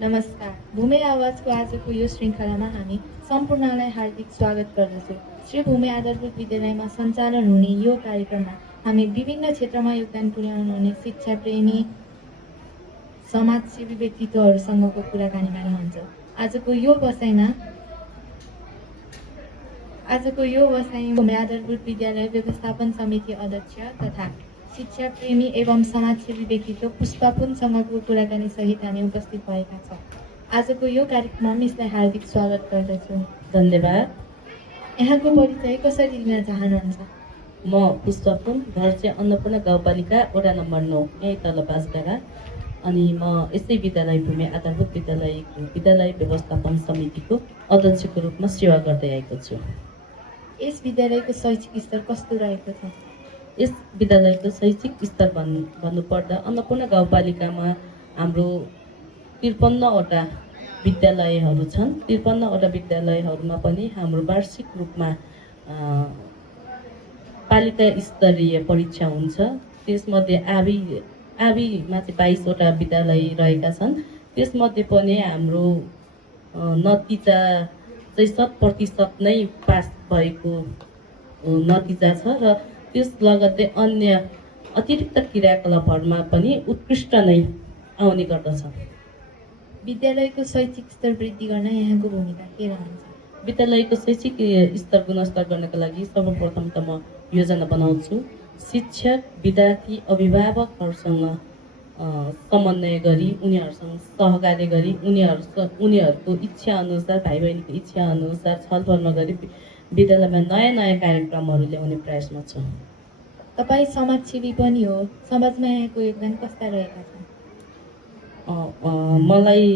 नमस्कार। भूमि आवाजको आजको यो श्रृङ्खलामा हामी सम्पूर्णलाई हार्दिक स्वागत गर्दछौँ। श्री भूमि आधारभूत विद्यालयमा सञ्चालन हुने यो कार्यक्रममा हामी विभिन्न क्षेत्रमा योगदान पुर्याउनुहुने शिक्षा प्रेमी समाजसेवी व्यक्तित्वहरूसँगको कुराकानीमा रहन्छ। आजको यो बसाइ भूमि आधारभूत विद्यालय व्यवस्थापन समिति अध्यक्ष तथा शिक्षा प्रेमी एवं समाजसेवी व्यक्तित्व पुष्पा पुनसँगको कुराकानी सहित हामी उपस्थित भएका छौँ। आजको यो कार्यक्रममा मिसलाई हार्दिक स्वागत गर्दछु। धन्यवाद। यहाँको परिचय कसरी दिन चाहनुहुन्छ? म पुष्पा पुन, घर चाहिँ अन्नपूर्ण गाउँपालिका वडा नम्बर 9 यहीँ तल बासडाँडा। अनि म यसै विद्यालय भूमि आधारभूत विद्यालय व्यवस्थापन समितिको अध्यक्षको रूपमा सेवा गर्दै आएको छु। यस विद्यालयको शैक्षिक स्तर कस्तो रहेको छ? यस विद्यालयको शैक्षिक स्तर भन्नुपर्दा अन्नपूर्ण गाउँपालिकामा हाम्रो 53वटा विद्यालयहरू छन्। 53वटा विद्यालयहरूमा पनि हाम्रो वार्षिक रूपमा पालिका स्तरीय परीक्षा हुन्छ। त्यसमध्ये आविमा चाहिँ 22वटा विद्यालय रहेका छन्। त्यसमध्ये पनि हाम्रो नतिजा चाहिँ 100% नै पास भएको नतिजा छ र त्यस लगत्तै अन्य अतिरिक्त क्रियाकलापहरूमा पनि उत्कृष्ट नै आउने गर्दछ। विद्यालयको शैक्षिक स्तर वृद्धि गर्न यहाँको भूमिका के रहन्छ? विद्यालयको शैक्षिक स्तर गुणस्तर गर्नका लागि सर्वप्रथम त म योजना बनाउँछु। शिक्षक, विद्यार्थी, अभिभावकहरूसँग समन्वय गरी, उनीहरूसँग सहकार्य गरी, उनीहरूको इच्छा अनुसार, भाइ बहिनीको इच्छा अनुसार छलफल गरी विद्यालयमा नयाँ कार्यक्रमहरू ल्याउने प्रयासमा छु। तपाईँ समाजसेवी पनि हो। समाजमा यहाँको योगदान कस्ता रहेका छन्? मलाई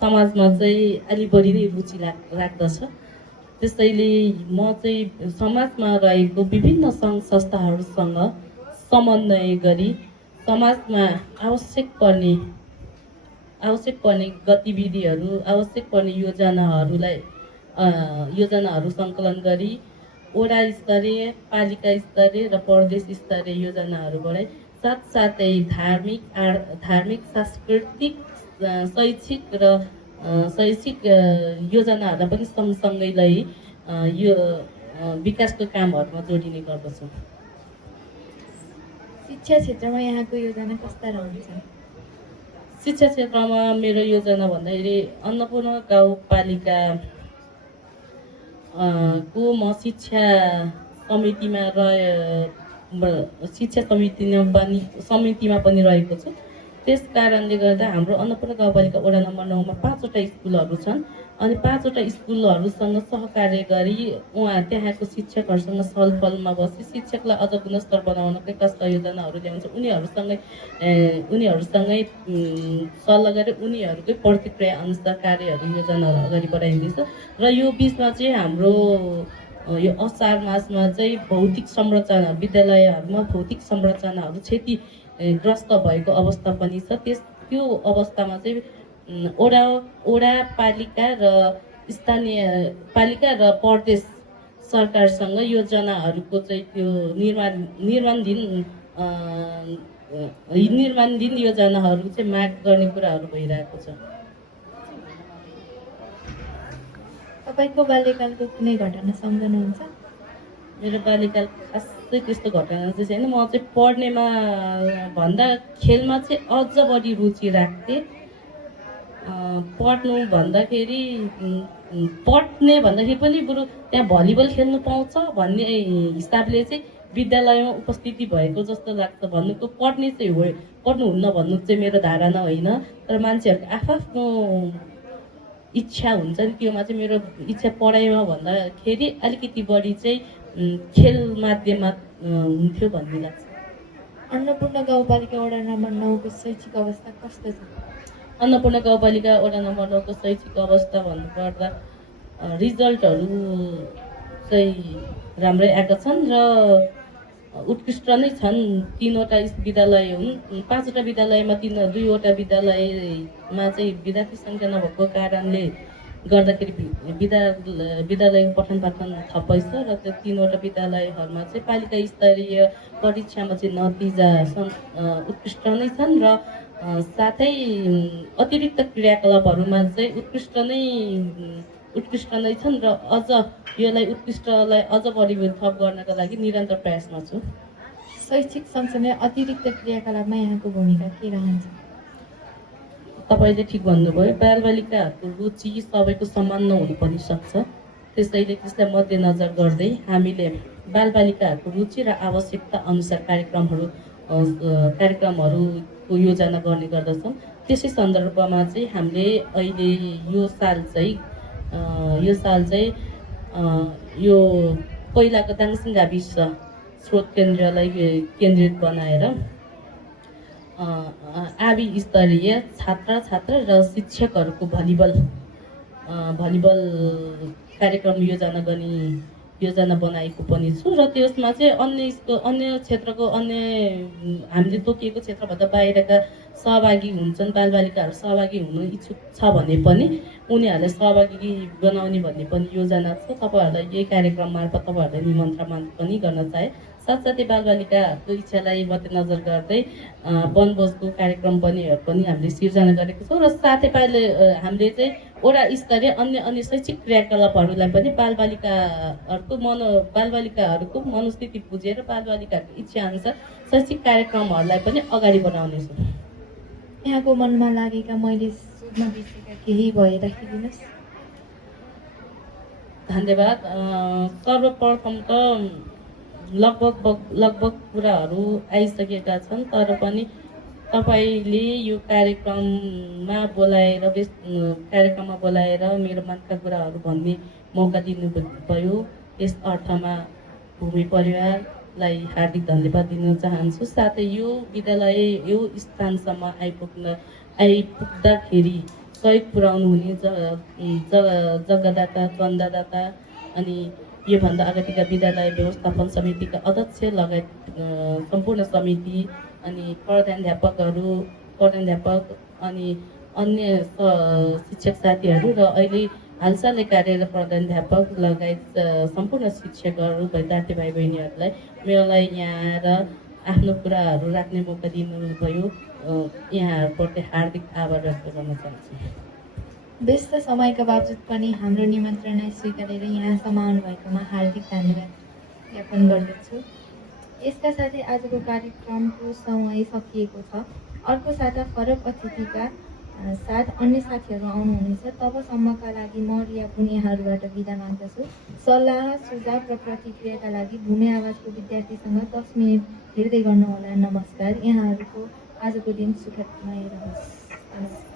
समाजमा चाहिँ अलि बढी नै रुचि लाग्दछ। त्यसैले म चाहिँ समाजमा रहेको विभिन्न सङ्घ संस्थाहरूसँग समन्वय गरी समाजमा आवश्यक पर्ने गतिविधिहरू, आवश्यक पर्ने योजनाहरू सङ्कलन गरी वडा स्तरीय, पालिका स्तरीय र प्रदेश स्तरीय योजनाहरू बढाइ साथसाथै धार्मिक, सांस्कृतिक, शैक्षिक योजनाहरूलाई पनि सँगसँगै लै यो विकासको कामहरूमा जोडिने गर्दछु। शिक्षा क्षेत्रमा यहाँको योजना कस्ता रहन्छ? शिक्षा क्षेत्रमा मेरो योजना भन्दाखेरि अन्नपूर्ण गाउँपालिका को म शिक्षा समितिमा पनि रहेको छु। त्यस कारणले गर्दा हाम्रो अन्नपूर्ण गाउँपालिका वडा नम्बर 9 मा 5वटा स्कुलहरू छन्। अनि 5वटा स्कुलहरूसँग सहकार्य गरी त्यहाँको शिक्षकहरूसँग छलफलमा बसी शिक्षकलाई अझ गुणस्तर बनाउनका कस्ता योजनाहरू ल्याउँछ, उनीहरूसँगै सल्लाह गरेर उनीहरूकै प्रतिक्रिया अनुसार कार्यहरू योजनाहरू अगाडि बढाइँदैछ। र यो बिचमा चाहिँ हाम्रो यो असार मासमा चाहिँ भौतिक संरचना, विद्यालयहरूमा भौतिक संरचनाहरू क्षतिग्रस्त भएको अवस्था पनि छ। त्यो अवस्थामा चाहिँ वडा पालिका र स्थानीय पालिका र प्रदेश सरकारसँग योजनाहरूको चाहिँ त्यो निर्माणधीन योजनाहरू चाहिँ माग गर्ने कुराहरू भइरहेको छ। तपाईँको बाल्यकालको कुनै घटना सम्झनुहुन्छ? मेरो बाल्यकाल खासै त्यस्तो घटना चाहिँ छैन। म चाहिँ पढ्नेमा भन्दा खेलमा चाहिँ अझ बढी रुचि राख्थेँ। पढ्ने भन्दाखेरि पनि बरु त्यहाँ भलिबल खेल्नु पाउँछ भन्ने हिसाबले चाहिँ विद्यालयमा उपस्थिति भएको जस्तो लाग्छ। भन्नुको पढ्ने चाहिँ हो, पढ्नुहुन्न भन्नु चाहिँ मेरो धारणा होइन। तर मान्छेहरूको आफ्नो इच्छा हुन्छ नि, त्योमा चाहिँ मेरो इच्छा पढाइमा भन्दाखेरि अलिकति बढी चाहिँ खेल माध्यममा हुन्थ्यो भन्ने लाग्छ। अन्नपूर्ण गाउँपालिका वडा नम्बर 9 को शैक्षिक अवस्था कस्तो छ? अन्नपूर्ण गाउँपालिका वडा नम्बर 9 को शैक्षिक अवस्था भन्नुपर्दा रिजल्टहरू चाहिँ राम्रै आएका छन् र उत्कृष्ट नै छन्। 3वटा विद्यालय हुन्। 5वटा विद्यालयमा 2वटा विद्यालयमा चाहिँ विद्यार्थी सङ्ख्या नभएको कारणले गर्दाखेरि विद्यालयको पठन पाठन थप्पै छ। र त्यो 3वटा विद्यालयहरूमा चाहिँ पालिका स्तरीय परीक्षामा चाहिँ नतिजा उत्कृष्ट नै छन् र साथै अतिरिक्त क्रियाकलापहरूमा चाहिँ उत्कृष्ट नै छन् र अझ यसलाई उत्कृष्टलाई अझ बढी थप गर्नका लागि निरन्तर प्रयासमा छु। शैक्षिक सँगसँगै अतिरिक्त क्रियाकलापमा यहाँको भूमिका के रहन्छ? तपाईँले ठिक भन्नुभयो, बालबालिकाहरूको रुचि सबैको समान नहुनु पनि सक्छ। त्यसैले त्यसलाई मध्यनजर गर्दै हामीले बालबालिकाहरूको रुचि र आवश्यकता अनुसार कार्यक्रमहरूको योजना गर्ने गर्दछौँ। त्यसै सन्दर्भमा चाहिँ हामीले अहिले यो साल चाहिँ यो पहिलाको दाङसिङ गाविस स्रोत केन्द्रलाई केन्द्रित बनाएर आबि स्तरीय छात्र र शिक्षकहरूको भलिबल कार्यक्रम योजना बनाएको पनि छु र त्यसमा चाहिँ अन्य क्षेत्रको हामीले तोकिएको क्षेत्रभन्दा बाहिरका सहभागी हुन्छन्, बालबालिकाहरू सहभागी हुनु इच्छुक छ भने पनि उनीहरूलाई सहभागी बनाउने भन्ने पनि योजना छ। तपाईँहरूलाई यही कार्यक्रम मार्फत तपाईँहरूलाई निमन्त्रणा पनि गर्न चाहे। साथसाथै बालबालिकाहरूको इच्छालाई मध्यनजर गर्दै वनभोजको कार्यक्रम पनि हामीले सिर्जना गरेको छौँ र साथै हामीले चाहिँ वडा स्तरीय अन्य शैक्षिक क्रियाकलापहरूलाई पनि बालबालिकाहरूको मनोस्थिति बुझेर बालबालिकाहरूको इच्छा अनुसार शैक्षिक कार्यक्रमहरूलाई पनि अगाडि बढाउनेछौँ। यहाँको मनमा लागेका मैले सोध्न बिर्सेका केही भए राखिदिनुहोस्। धन्यवाद। सर्वप्रथम त लगभग कुराहरू आइसकेका छन्, तर पनि तपाईँले यो कार्यक्रममा बोलाएर मेरो मनका कुराहरू भन्ने मौका दिनुभयो। यस अर्थमा भूमि परिवारलाई हार्दिक धन्यवाद दिन चाहन्छु। साथै यो विद्यालय यो स्थानसम्म आइपुग्दाखेरि सहयोग पुर्याउनु हुने जग्गादाता, चन्दादाता अनि योभन्दा अगाडिका विद्यालय व्यवस्थापन समितिका अध्यक्ष लगायत सम्पूर्ण समिति अनि प्रधानाध्यापक अनि अन्य शिक्षक साथीहरू र अहिले हालसालै कार्यरत प्रधानाध्यापक लगायत सम्पूर्ण शिक्षकहरू, विद्यार्थी भाइ बहिनीहरूलाई मलाई यहाँ आएर आफ्नो कुराहरू राख्ने मौका दिनुभयो। यहाँहरूप्रति हार्दिक आभार व्यक्त गर्न चाहन्छु। व्यस्त समयका बावजुद पनि हाम्रो निमन्त्रणा स्वीकारेर यहाँसम्म आउनुभएकोमा हार्दिक धन्यवाद ज्ञापन गर्दछु। यसका साथै आजको कार्यक्रमको समय सकिएको छ। अर्को साता फरक अतिथिका साथ अन्य साथीहरू आउनुहुनेछ। तबसम्मका लागि म रिया पुन यहाँहरूबाट बिदा माग्दछु। सल्लाह, सुझाव र प्रतिक्रियाका लागि भूमि आवाजको विद्यार्थीसँग 10 मिनट हिँड्दै गर्नुहोला। नमस्कार। यहाँहरूको आजको दिन सुखदमय रहोस्।